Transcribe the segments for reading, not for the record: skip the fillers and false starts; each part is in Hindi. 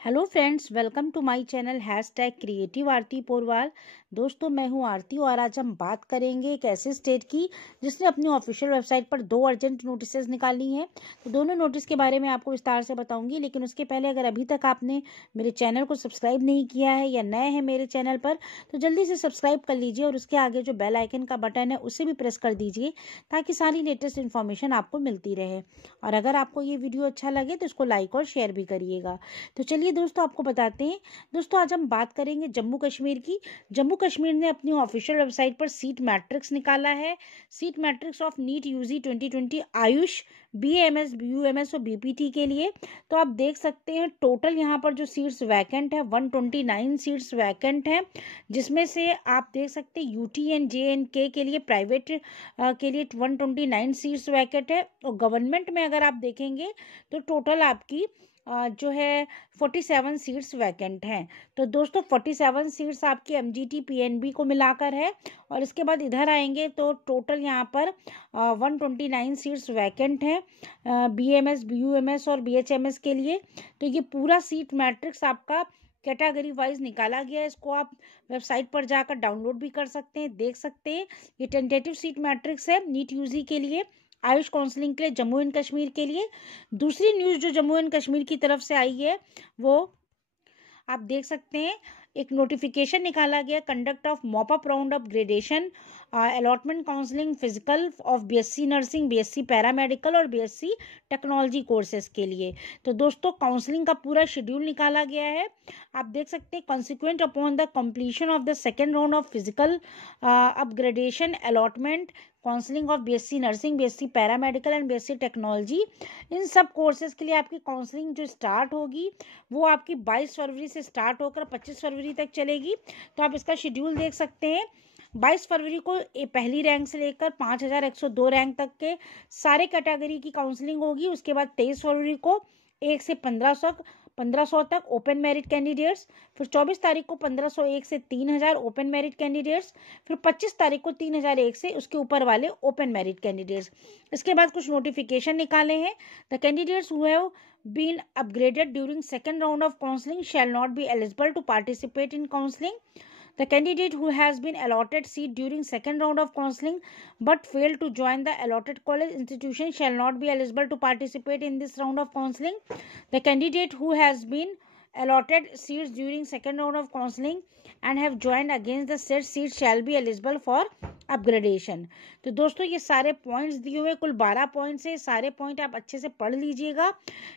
Hello friends, welcome to my channel #creative Aarti Porwal. दोस्तों, मैं हूं आरती और आज हम बात करेंगे एक ऐसे स्टेट की जिसने अपनी ऑफिशियल वेबसाइट पर 2 अर्जेंट नोटिसेस निकाली हैं। तो दोनों नोटिस के बारे में आपको विस्तार से बताऊंगी, लेकिन उसके पहले अगर अभी तक आपने मेरे चैनल को सब्सक्राइब नहीं किया है या नए हैं मेरे चैनल पर, तो जल्दी से सब्सक्राइब कर लीजिए और उसके आगे जो बेल आइकन का बटन है उसे भी प्रेस कर दीजिए ताकि सारी लेटेस्ट इन्फॉर्मेशन आपको मिलती रहे। और अगर आपको ये वीडियो अच्छा लगे तो इसको लाइक और शेयर भी करिएगा। तो चलिए दोस्तों, आपको बताते हैं। दोस्तों, आज हम बात करेंगे जम्मू कश्मीर की। जम्मू कश्मीर ने अपनी ऑफिशियल वेबसाइट पर सीट मैट्रिक्स निकाला है। Seat matrix of NEET UG 2020 AYUSH, BAMS, BUMS और BPT के लिए। तो आप देख सकते हैं टोटल यहाँ पर जो सीट्स वैकेंट है 129 सीट्स वैकेंट हैं, जिसमें से आप देख सकते हैं UT एंड JNK के लिए प्राइवेट के लिए 129 सीट्स वैकेंट है। और गवर्नमेंट में अगर आप देखेंगे तो टोटल आपकी जो है 47 सीट्स वैकेंट हैं। तो दोस्तों 47 सीट्स आपकी MGT PNB को मिलाकर है। और इसके बाद इधर आएंगे तो टोटल यहाँ पर 129 सीट्स वैकेंट हैं BAMS, BUMS और BHMS के लिए। तो ये पूरा सीट मैट्रिक्स आपका कैटेगरी वाइज निकाला गया है। इसको आप वेबसाइट पर जाकर डाउनलोड भी कर सकते हैं, देख सकते हैं। ये टेंटेटिव सीट मैट्रिक्स है नीट यूजी के लिए, आयुष काउंसलिंग के लिए, जम्मू एंड कश्मीर के लिए। दूसरी न्यूज़ जो जम्मू एंड कश्मीर की तरफ से आई है वो आप देख सकते हैं। एक नोटिफिकेशन निकाला गया, conduct of mop up round of gradation allotment counselling physical of BSc nursing, BSc paramedical और BSc टेक्नोलॉजी कोर्सेज के लिए। तो दोस्तों काउंसलिंग का पूरा शेड्यूल निकाला गया है, आप देख सकते हैं। Consequent upon the completion of the second round of physical upgradation allotment counselling of BSc nursing, BSc paramedical and BSc technology, इन सब कोर्सेज के लिए आपकी काउंसलिंग जो स्टार्ट होगी वो आपकी 22 फरवरी से स्टार्ट होकर 25 फरवरी तक चलेगी। तो आप इसका शेड्यूल देख सकते हैं। 22 फरवरी को पहली रैंक से लेकर 5102 रैंक तक के सारे कैटेगरी की काउंसलिंग होगी। उसके बाद 23 फरवरी को 1 से 1500 तक ओपन मेरिट कैंडिडेट्स। फिर 24 तारीख को 1501 से 3000 ओपन मेरिट कैंडिडेट्स। फिर 25 तारीख को 3001 से उसके ऊपर वाले ओपन मेरिट कैंडिडेट्स। इसके बाद कुछ नोटिफिकेशन निकाले हैं। The candidates who have been upgraded during second round of counseling shall not be eligible to participate in counseling. The candidate who has been allotted seat during second round of counseling but failed to join the allotted college institution shall not be eligible to participate in this round of counseling. The candidate who has been allotted seats during second round of counseling and have joined against the said seat shall be eligible for upgradation. तो दोस्तों ये सारे पॉइंट्स दिए हुए, कुल 12 पॉइंट्स है। सारे पॉइंट आप अच्छे से पढ़ लीजिएगा,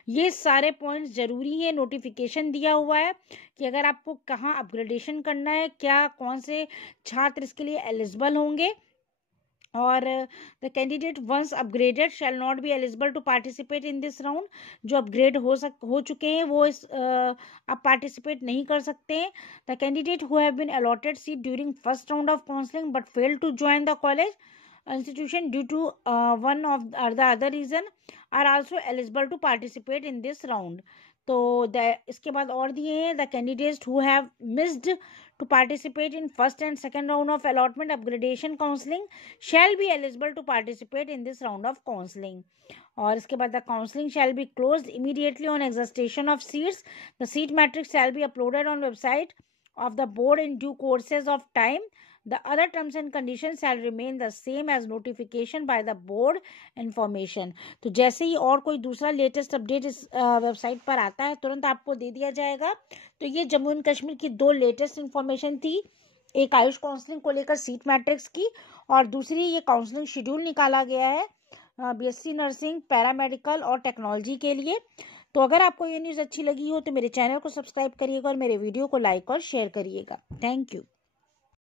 ये सारे पॉइंट्स जरूरी है। नोटिफिकेशन दिया हुआ है कि अगर आपको कहाँ अपग्रेडेशन करना है, क्या कौन से छात्र इसके लिए एलिजिबल होंगे। और the candidate once upgraded shall not be eligible to participate in this round. जो अपग्रेड हो चुके हैं वो इस आप पार्टिसिपेट नहीं कर सकते हैं। The candidate who have been allotted seat during first round of counselling but fail to join the college institution due to one of the other reason are also eligible to participate in this round. तो इसके बाद और दिए हैं, the candidates who have missed to participate in first and second round of allotment upgradation counseling shall be eligible to participate in this round of counseling. और इसके बाद the counseling shall be closed immediately on exhaustion of seats. The seat matrix shall be uploaded on website of the board in due courses of time. The other terms and conditions shall remain the same as notification by the board information. तो जैसे ही और कोई दूसरा लेटेस्ट अपडेट इस वेबसाइट पर आता है तुरंत आपको दे दिया जाएगा। तो ये जम्मू एंड कश्मीर की 2 लेटेस्ट इन्फॉर्मेशन थी, एक आयुष काउंसलिंग को लेकर सीट मैट्रिक्स की, और दूसरी ये काउंसलिंग शेड्यूल निकाला गया है BSc नर्सिंग, पैरामेडिकल और टेक्नोलॉजी के लिए। तो अगर आपको ये न्यूज़ अच्छी लगी हो तो मेरे चैनल को सब्सक्राइब करिएगा और मेरे वीडियो को लाइक और शेयर करिएगा। Thank you.